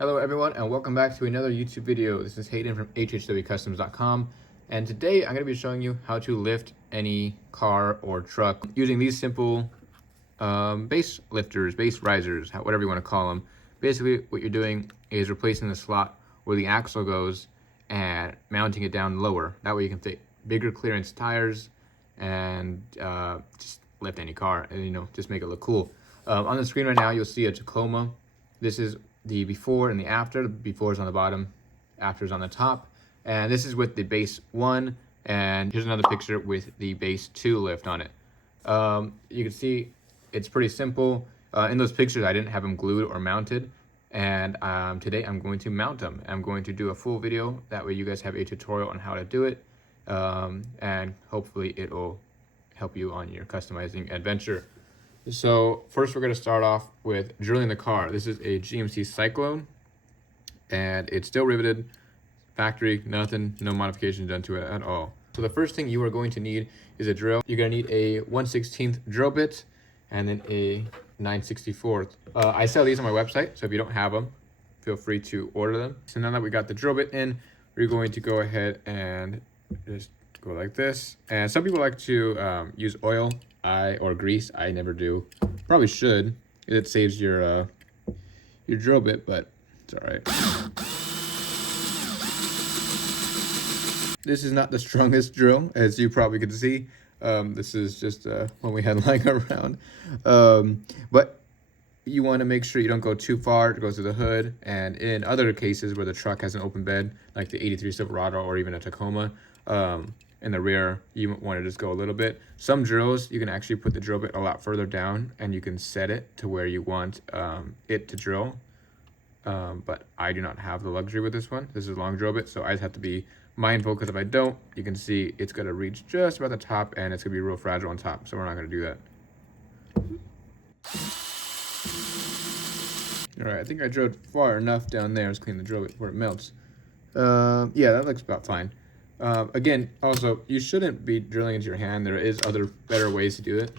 Hello everyone and welcome back to another YouTube video. This is Hayden from hhwcustoms.com, and today I'm going to be showing you how to lift any car or truck using these simple base lifters, base risers, whatever you want to call them. Basically what you're doing is replacing the slot where the axle goes and mounting it down lower. That way you can fit bigger clearance tires and just lift any car and just make it look cool. On the screen right now you'll see a Tacoma. This is the before and the after. The before is on the bottom, after is on the top. And this is with the base 1. And here's another picture with the base 2 lift on it. You can see it's pretty simple. In those pictures, I didn't have them glued or mounted. And today I'm going to mount them. I'm going to do a full video. That way you guys have a tutorial on how to do it. And hopefully it will help you on your customizing adventure. So first we're going to start off with drilling the car. This is a GMC Cyclone and it's still riveted, factory, nothing, no modification done to it at all. So the first thing you are going to need is a drill. You're going to need a 1/16 drill bit and then a 9/64. I sell these on my website, so if you don't have them, feel free to order them. So now that we got the drill bit in, we're going to go ahead and just go like this. And some people like to use oil or grease. I never do. Probably should. It saves your drill bit, but it's all right. This is not the strongest drill, as you probably could see. This is just one we had lying around. But you want to make sure you don't go too far to go through the hood. And in other cases where the truck has an open bed, like the 83 Silverado or even a Tacoma, in the rear, you want to just go a little bit. Some drills, you can actually put the drill bit a lot further down and you can set it to where you want it to drill. But I do not have the luxury with this one. This is a long drill bit, so I just have to be mindful, because if I don't, you can see it's going to reach just about the top and it's going to be real fragile on top, so we're not going to do that. All right, I think I drilled far enough down there. Let's clean the drill bit before it melts. Yeah, that looks about fine. Again, also, you shouldn't be drilling into your hand. There is other better ways to do it.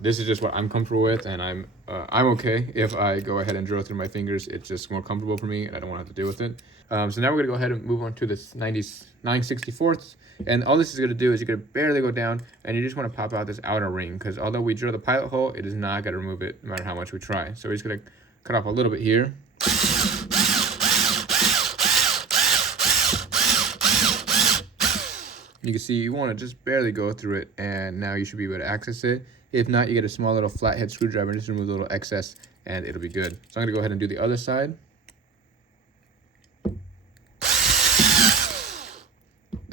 This is just what I'm comfortable with, and I'm okay if I go ahead and drill through my fingers. It's just more comfortable for me, and I don't want to have to deal with it. So now we're gonna go ahead and move on to this 9/64, and all this is gonna do is you're gonna barely go down, and you just want to pop out this outer ring, because although we drill the pilot hole, it is not gonna remove it no matter how much we try. So we're just gonna cut off a little bit here. You can see you want to just barely go through it, and now you should be able to access it. If not, you get a small little flathead screwdriver and just remove a little excess, and it'll be good. So I'm gonna go ahead and do the other side.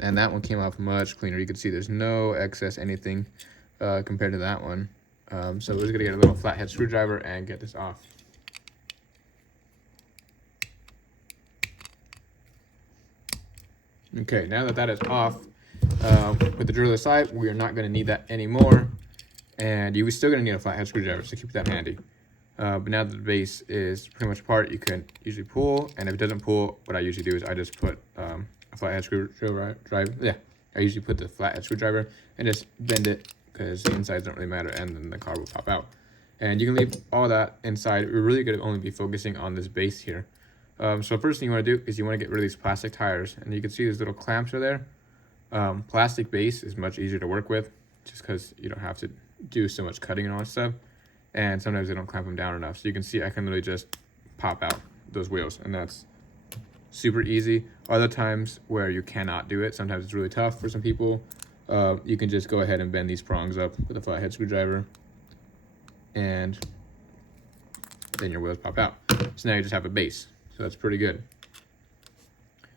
And that one came off much cleaner. You can see there's no excess anything compared to that one. So we're just gonna get a little flathead screwdriver and get this off. Okay, now that that is off, with the drill aside, we are not going to need that anymore, and you're still going to need a flathead screwdriver, so keep that handy. But now that the base is pretty much apart, you can usually pull, and if it doesn't pull, what I usually do is I just put a flathead screwdriver. I usually put the flathead screwdriver and just bend it, because the insides don't really matter, and then the car will pop out. And you can leave all that inside. We're really going to only be focusing on this base here. So first thing you want to do is you want to get rid of these plastic tires, and you can see these little clamps are there. Plastic base is much easier to work with, just because you don't have to do so much cutting and all that stuff, and sometimes they don't clamp them down enough. So you can see I can literally just pop out those wheels, and that's super easy. Other times where you cannot do it, sometimes it's really tough for some people, you can just go ahead and bend these prongs up with a flathead screwdriver, and then your wheels pop out. So now you just have a base. So that's pretty good.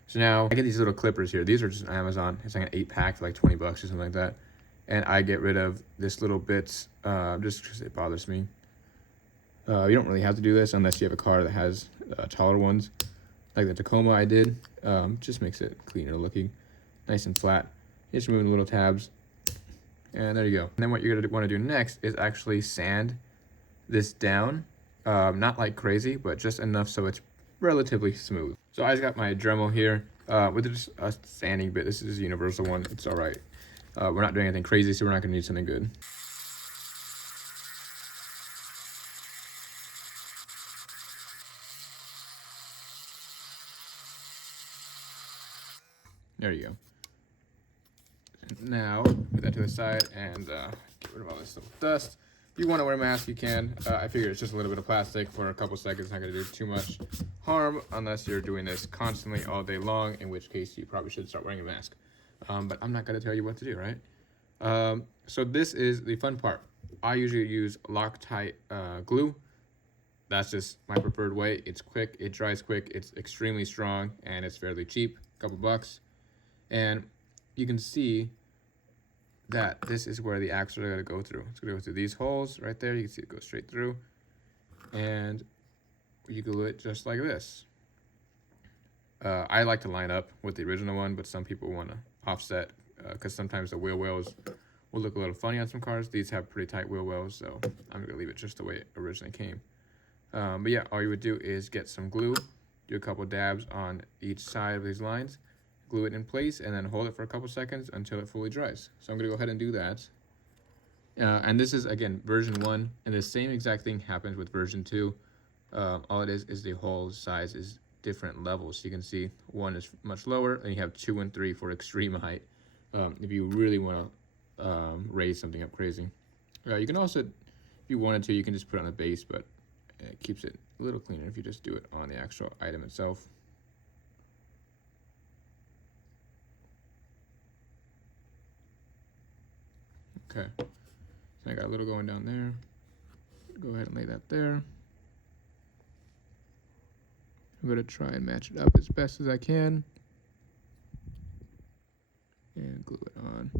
So now I get these little clippers here. These are just on Amazon. It's like an 8-pack for like 20 bucks or something like that. And I get rid of this little bits just because it bothers me. You don't really have to do this unless you have a car that has taller ones, like the Tacoma I did. Just makes it cleaner looking, nice and flat. Just remove the little tabs, and there you go. And then what you're gonna want to do next is actually sand this down, not like crazy, but just enough so it's relatively smooth. So I just got my Dremel here with just a sanding bit. This is a universal one. It's all right. We're not doing anything crazy, so we're not gonna need something good. There you go. Now, put that to the side and get rid of all this little dust. If you want to wear a mask, you can. I figure it's just a little bit of plastic for a couple seconds. It's not going to do too much harm unless you're doing this constantly all day long, in which case you probably should start wearing a mask. But I'm not going to tell you what to do, right? So this is the fun part. I usually use Loctite glue. That's just my preferred way. It's quick, it dries quick, it's extremely strong, and it's fairly cheap, a couple bucks. And you can see that this is where the axles are going to go through. It's going to go through these holes right there. You can see it go straight through. And you glue it just like this. I like to line up with the original one, but some people want to offset because sometimes the wheel wells will look a little funny on some cars. These have pretty tight wheel wells, so I'm going to leave it just the way it originally came. But yeah, all you would do is get some glue, do a couple dabs on each side of these lines, glue it in place, and then hold it for a couple seconds until it fully dries. So I'm going to go ahead and do that. And this is, again, version 1, and the same exact thing happens with version 2. All it is the hole size is different levels. So you can see 1 is much lower, and you have 2 and 3 for extreme height. If you really want to raise something up crazy. You can also, if you wanted to, you can just put it on the base, but it keeps it a little cleaner if you just do it on the actual item itself. Okay, so I got a little going down there. Go ahead and lay that there. I'm going to try and match it up as best as I can. And glue it on.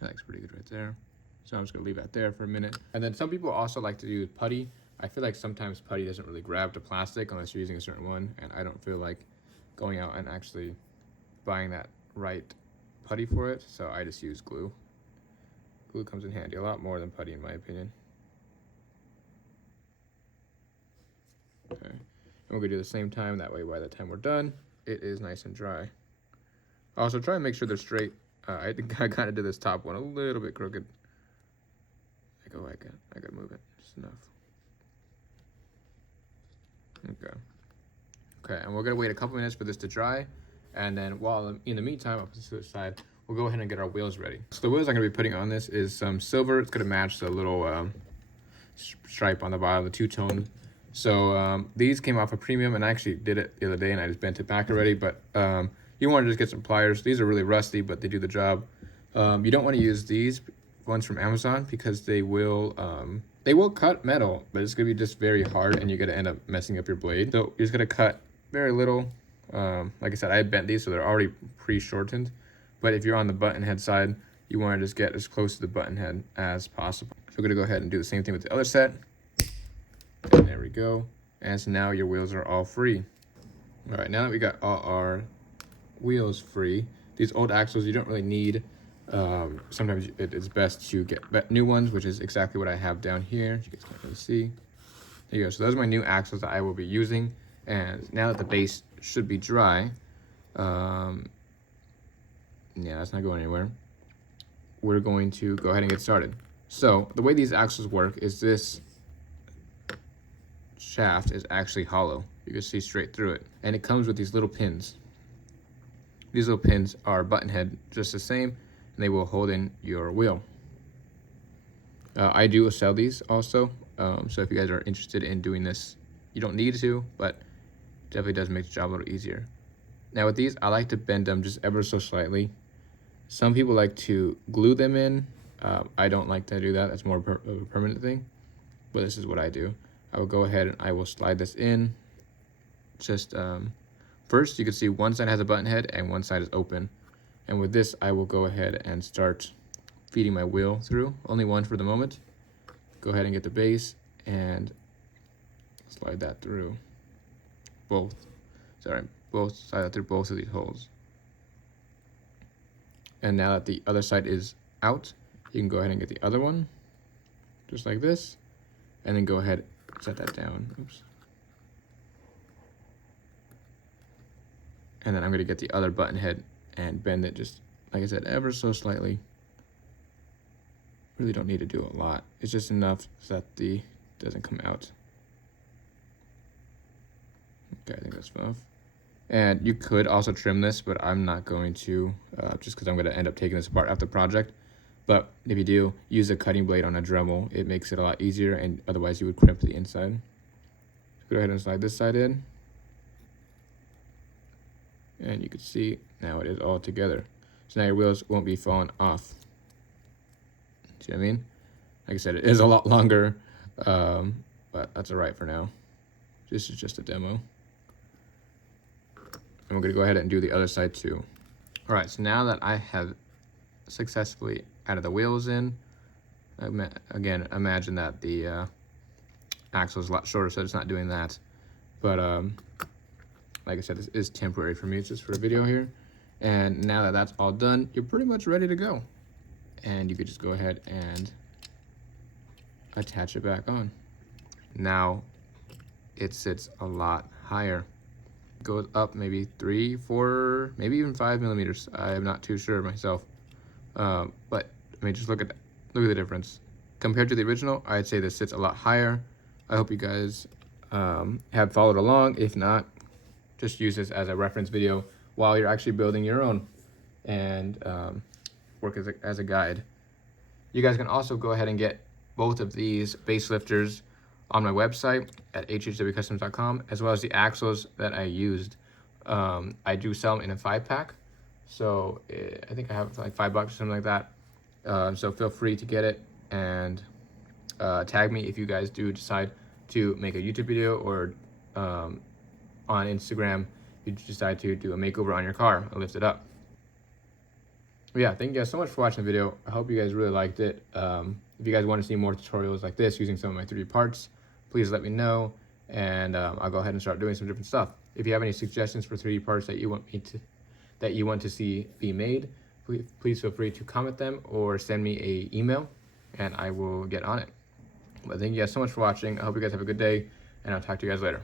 That looks pretty good right there. So I'm just going to leave that there for a minute. And then some people also like to use putty. I feel like sometimes putty doesn't really grab to plastic unless you're using a certain one. And I don't feel like going out and actually buying that right putty for it. So I just use glue. Glue comes in handy a lot more than putty in my opinion. Okay. And we're going to do the same time. That way by the time we're done, it is nice and dry. Also try and make sure they're straight. I think I kind of did this top one a little bit crooked. I gotta move it just enough. Okay, and we're gonna wait a couple minutes for this to dry, and then while in the meantime, I'll put this to the side. We'll go ahead and get our wheels ready. So the wheels I'm gonna be putting on this is some silver. It's gonna match the little stripe on the bottom, the two-tone. So these came off a premium, and I actually did it the other day, and I just bent it back already. But you want to just get some pliers. These are really rusty, but they do the job. You don't want to use these ones from Amazon because they will cut metal, but it's gonna be just very hard, and you're gonna end up messing up your blade. So you're just gonna cut very little. Like I said, I bent these, so they're already pre-shortened. But if you're on the button head side, you want to just get as close to the button head as possible. So we're gonna go ahead and do the same thing with the other set. And there we go. And so now your wheels are all free. All right, now that we got all our wheels free, these old axles you don't really need. Sometimes it's best to get new ones, which is exactly what I have down here. You guys can't really see. There you go. So those are my new axles that I will be using. And now that the base should be dry, yeah, that's not going anywhere. We're going to go ahead and get started. So the way these axles work is this shaft is actually hollow. You can see straight through it. And it comes with these little pins. These little pins are button head just the same, and they will hold in your wheel. I do sell these also, so if you guys are interested in doing this, you don't need to, but definitely does make the job a little easier. Now with these, I like to bend them just ever so slightly. Some people like to glue them in. I don't like to do that. That's more of a permanent thing, but this is what I do. I will go ahead and I will slide this in. Just first, you can see one side has a button head and one side is open. And with this, I will go ahead and start feeding my wheel through. Only one for the moment. Go ahead and get the base and slide that through both. Slide that through both of these holes. And now that the other side is out, you can go ahead and get the other one, just like this, and then go ahead and set that down. Oops. And then I'm going to get the other button head and bend it just, like I said, ever so slightly. Really don't need to do a lot. It's just enough so that the doesn't come out. Okay, I think that's enough. And you could also trim this, but I'm not going to, just because I'm going to end up taking this apart after the project. But if you do, use a cutting blade on a Dremel. It makes it a lot easier, and otherwise you would crimp the inside. So go ahead and slide this side in. And you can see now it is all together. So now your wheels won't be falling off. See what I mean? Like I said, it is a lot longer, but that's all right for now. This is just a demo. And we're gonna go ahead and do the other side too. All right, so now that I have successfully added the wheels in, again, imagine that the axle is a lot shorter, so it's not doing that. But like I said, this is temporary for me. It's just for a video here. And now that that's all done, you're pretty much ready to go. And you could just go ahead and attach it back on. Now it sits a lot higher. Goes up maybe 3, 4, maybe even 5 millimeters. I'm not too sure myself. But I mean, just look at the difference. Compared to the original, I'd say this sits a lot higher. I hope you guys have followed along. If not, just use this as a reference video while you're actually building your own, and work as a guide. You guys can also go ahead and get both of these base lifters on my website at hhwcustoms.com, as well as the axles that I used. I do sell them in a 5-pack, so I think I have like $5 or something like that. So feel free to get it, and tag me if you guys do decide to make a YouTube video, or on Instagram you decide to do a makeover on your car and lift it up. But yeah, thank you guys so much for watching the video. I hope you guys really liked it. If you guys want to see more tutorials like this using some of my 3D parts, please let me know, and I'll go ahead and start doing some different stuff. If you have any suggestions for 3D parts that you want to see be made, please feel free to comment them or send me an email, and I will get on it. But thank you guys so much for watching. I hope you guys have a good day, and I'll talk to you guys later.